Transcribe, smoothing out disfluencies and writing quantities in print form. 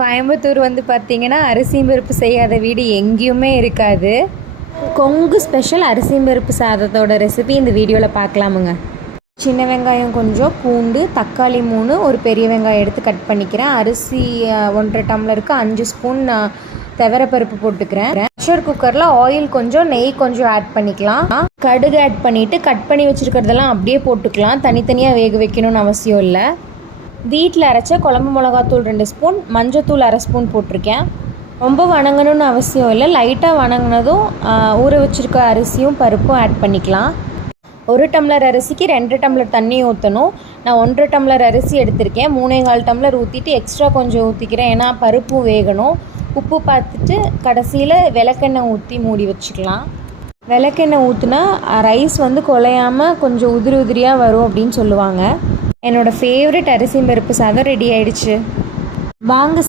கோயம்புத்தூர் வந்து பார்த்திங்கன்னா அரிசியும் பருப்பு செய்யாத வீடு எங்கேயுமே இருக்காது. கொங்கு ஸ்பெஷல் அரிசியும் பருப்பு சாதத்தோட ரெசிபி இந்த வீடியோவில் பார்க்கலாமுங்க. சின்ன வெங்காயம் கொஞ்சம், பூண்டு, தக்காளி 3, ஒரு பெரிய வெங்காயம் எடுத்து கட் பண்ணிக்கிறேன். அரிசி 1.5 டம்ளருக்கு 5 ஸ்பூன் துவரப்பருப்பு போட்டுக்கிறேன். ப்ரெஷர் குக்கரில் ஆயில் கொஞ்சம், நெய் கொஞ்சம் ஆட் பண்ணிக்கலாம். கடுகு ஆட் பண்ணிவிட்டு கட் பண்ணி வச்சுருக்கிறதெல்லாம் அப்படியே போட்டுக்கலாம். தனித்தனியாக வேக வைக்கணும்னு அவசியம் இல்லை. வீட்டில் அரைச்ச குழம்பு மிளகாத்தூள் 2 ஸ்பூன், மஞ்சத்தூள் 1/2 ஸ்பூன் போட்டிருக்கேன். ரொம்ப வணங்கணும்னு அவசியம் இல்லை. லைட்டாக வணங்கினதும் ஊற வச்சுருக்க அரிசியும் பருப்பும் ஆட் பண்ணிக்கலாம். 1 டம்ளர் அரிசிக்கு 2 டம்ளர் தண்ணி ஊற்றணும். நான் 1 டம்ளர் அரிசி எடுத்திருக்கேன். 3.25 டம்ளர் ஊற்றிட்டு எக்ஸ்ட்ரா கொஞ்சம் ஊற்றிக்கிறேன், ஏன்னா பருப்பும் வேகணும். உப்பு பார்த்துட்டு கடைசியில் விளக்கெண்ணெய் ஊற்றி மூடி வச்சுக்கலாம். விளக்கெண்ணெய் ஊற்றினா ரைஸ் வந்து குலையாமல் கொஞ்சம் உதிரி உதிரியாக வரும் அப்படின்னு சொல்லுவாங்க. என்னோடய ஃபேவரட் அரிசி பருப்பு சாதம் ரெடி ஆயிடுச்சு. வாங்க